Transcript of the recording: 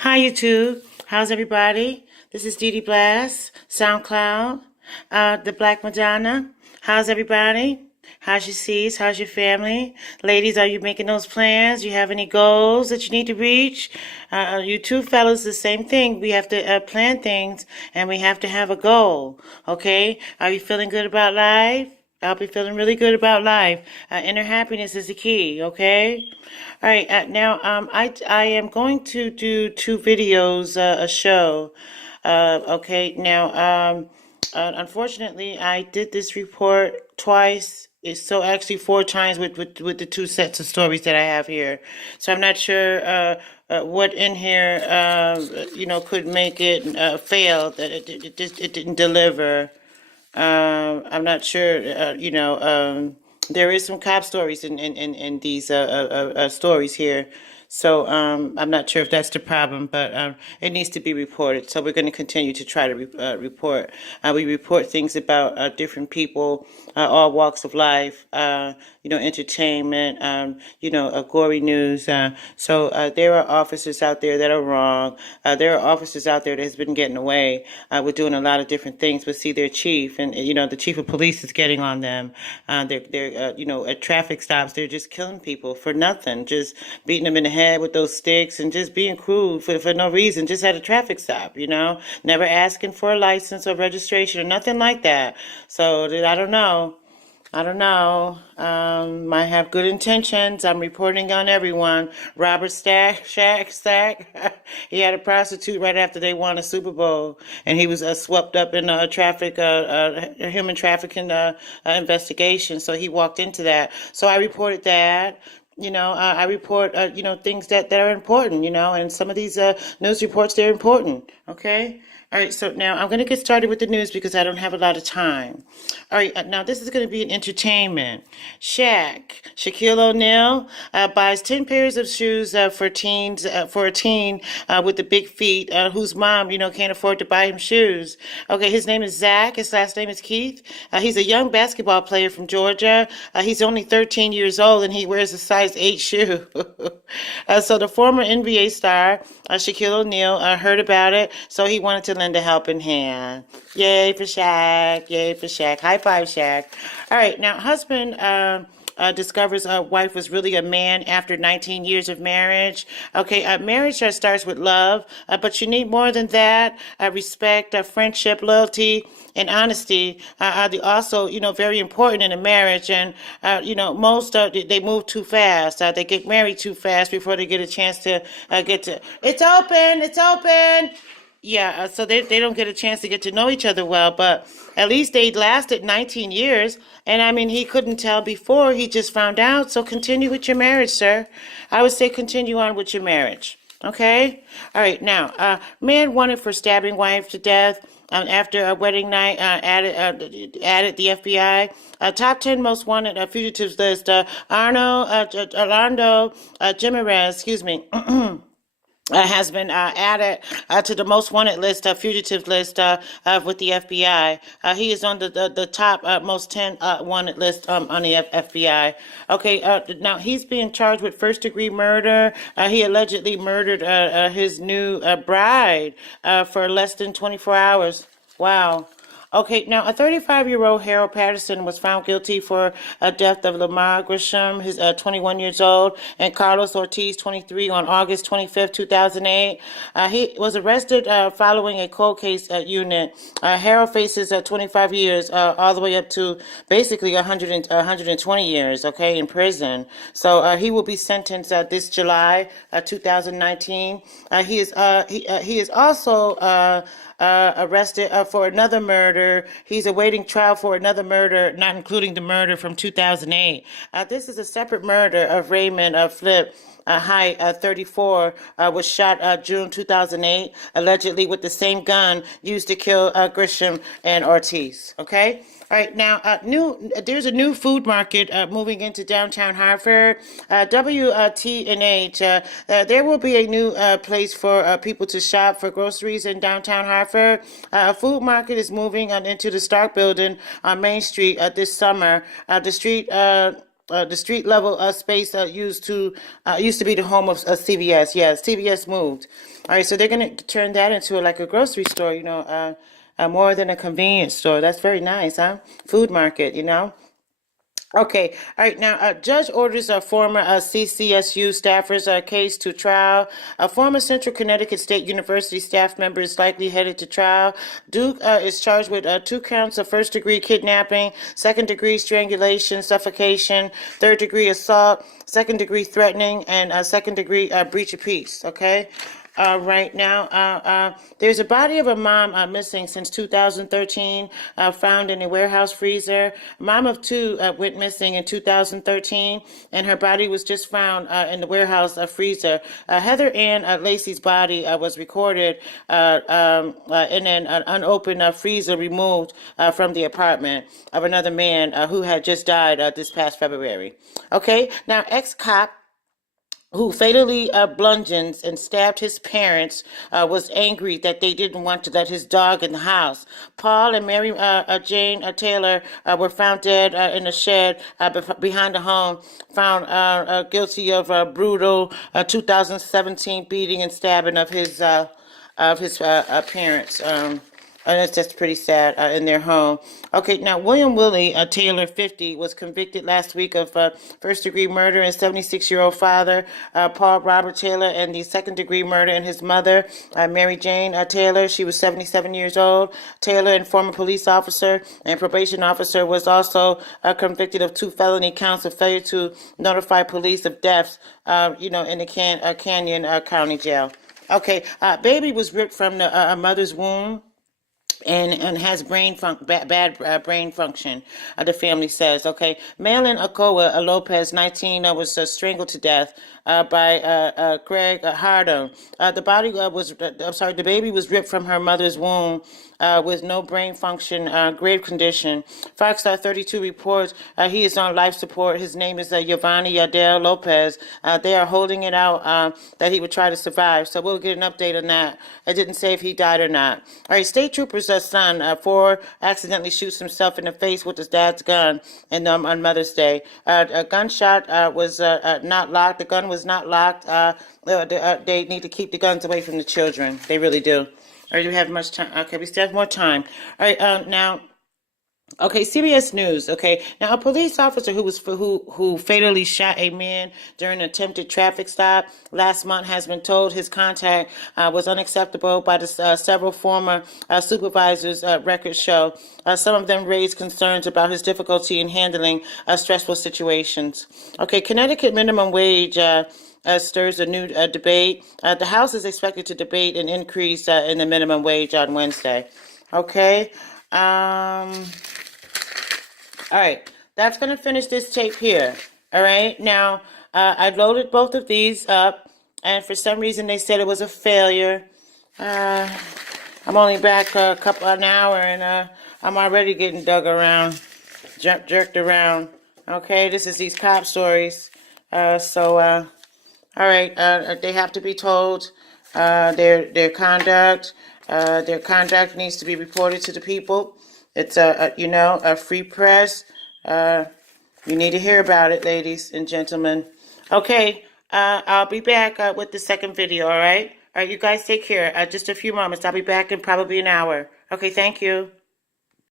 Hi YouTube, how's everybody? This is DEDEBLASS Sound Cloud, the Black Madonna. How's everybody? How's your seeds? How's your family? Ladies, are you making those plans? You have any goals that you need to reach? You two fellas, the same thing. We have to plan things and we have to have a goal, okay? Are you feeling good about life? I'll be feeling really good about life. Inner happiness is the key, okay? All right, now I am going to do two videos, a show. Okay, now unfortunately I did this report twice. It's so actually four times with the two sets of stories that I have here. So I'm not sure what in here could make it fail, that it didn't deliver. I'm not sure, there is some cop stories in these stories here. So I'm not sure if that's the problem, but it needs to be reported. So we're going to continue to try to report. We report things about different people, all walks of life, entertainment, gory news. So there are officers out there that are wrong. There are officers out there that has been getting away with doing a lot of different things. But see, their chief, and the chief of police is getting on them. They're at traffic stops, they're just killing people for nothing, just beating them in the head with those sticks and just being cruel for no reason, just at a traffic stop, never asking for a license or registration or nothing like that. So I don't know. I don't know. I have good intentions. I'm reporting on everyone. Robert Stack, he had a prostitute right after they won a Super Bowl, and he was swept up in a human trafficking investigation. So he walked into that. So I reported that. I report, things that are important, and some of these news reports, they're important, okay? All right, so now I'm going to get started with the news because I don't have a lot of time. All right, now this is going to be an entertainment. Shaquil O'Neal buys 10 pairs of shoes for a teen with the big feet whose mom, can't afford to buy him shoes. Okay, his name is Zach. His last name is Keith. He's a young basketball player from Georgia. He's only 13 years old and he wears a size 8 shoe. So the former NBA star, Shaquil O'Neal, heard about it, so he wanted to lend a helping hand. Yay for Shaq. Yay for Shaq. High five, Shaq. All right, now husband discovers wife was really a man after 19 years of marriage. Okay, marriage starts with love, but you need more than that. Respect, friendship, loyalty, and honesty are also, very important in a marriage. And, most they move too fast. They get married too fast before they get a chance to get to. It's open. It's open. Yeah, so they don't get a chance to get to know each other well, but at least they lasted 19 years. And I mean, he couldn't tell before, he just found out. So continue with your marriage, sir. I would say continue on with your marriage. Okay? All right, now, man wanted for stabbing wife to death. After a wedding night, added the FBI. Top 10 most wanted fugitives list. Orlando Jimenez, excuse me. Has been added to the most wanted list, fugitive list with the FBI. He is on the top most 10 wanted list on the FBI. Okay, now he's being charged with first degree murder. He allegedly murdered his new bride for less than 24 hours. Wow. Okay, now a 35-year-old Harold Patterson was found guilty for the death of Lamar Grisham, his 21 years old, and Carlos Ortiz, 23, on August 25th, 2008. He was arrested following a cold case unit. Harold faces 25 years, all the way up to basically 120 years, okay, in prison. So he will be sentenced this July 2019. He is also arrested for another murder. He's awaiting trial for another murder, not including the murder from 2008. This is a separate murder of Raymond Flip. Height 34 was shot June 2008, allegedly with the same gun used to kill Grisham and Ortiz. Okay. All right, now there's a new food market moving into downtown Hartford. WTNH. There will be a new place for people to shop for groceries in downtown Hartford. A food market is moving into the Stark Building on Main Street this summer. The street the street level space used to be the home of CVS. Yes, CVS moved. All right, so they're gonna turn that into like a grocery store. More than a convenience store. That's very nice, huh? Food market. Okay, all right. Now, judge orders a former CCSU staffer's case to trial. A former Central Connecticut State University staff member is likely headed to trial. Duke is charged with 2 counts of first-degree kidnapping, second-degree strangulation, suffocation, third-degree assault, second-degree threatening, and second-degree breach of peace. Okay. Right now, there's a body of a mom missing since 2013, found in a warehouse freezer. Mom of two went missing in 2013, and her body was just found in the warehouse freezer. Heather Ann Lacey's body was recorded in an unopened freezer removed from the apartment of another man who had just died this past February. Okay, now ex-cop who fatally bludgeoned and stabbed his parents, was angry that they didn't want to let his dog in the house. Paul and Mary Jane Taylor were found dead in a shed behind the home, found guilty of a brutal 2017 beating and stabbing of his parents. And that's just pretty sad in their home. Okay, now William Willie Taylor, 50, was convicted last week of first-degree murder and 76-year-old father Paul Robert Taylor, and the second-degree murder in his mother, Mary Jane Taylor. She was 77 years old. Taylor, and former police officer and probation officer, was also convicted of 2 felony counts of failure to notify police of deaths, in the Canyon County Jail. Okay, baby was ripped from the mother's womb and has bad brain function, the family says. Okay, Malin Okoa Lopez, 19, was strangled to death by Greg Hardon. The baby was ripped from her mother's womb with no brain function, grave condition. Fox 32 reports he is on life support. His name is Giovanni Yadel Lopez. They are holding it out that he would try to survive, so we'll get an update on that. It didn't say if he died or not. All right, State Trooper's son, 4, accidentally shoots himself in the face with his dad's gun on Mother's Day. A gunshot was not locked. The gun was not locked. They need to keep the guns away from the children. They really do. Or do we have much time? Okay, we still have more time. All right, now. Okay, CBS News. Okay, now a police officer who fatally shot a man during an attempted traffic stop last month has been told his contact was unacceptable by the several former supervisors. Records show some of them raised concerns about his difficulty in handling stressful situations. Okay, Connecticut minimum wage stirs a new debate. The House is expected to debate an increase in the minimum wage on Wednesday. Okay. All right, that's going to finish this tape here. All right, now I loaded both of these up, and for some reason they said it was a failure. I'm only back an hour, and I'm already getting dug around, jerked around. Okay, this is these cop stories. All right, they have to be told their conduct. Their conduct needs to be reported to the people. It's a free press. You need to hear about it, ladies and gentlemen. Okay, I'll be back with the second video. All right, you guys take care. Just a few moments. I'll be back in probably an hour. Okay, thank you.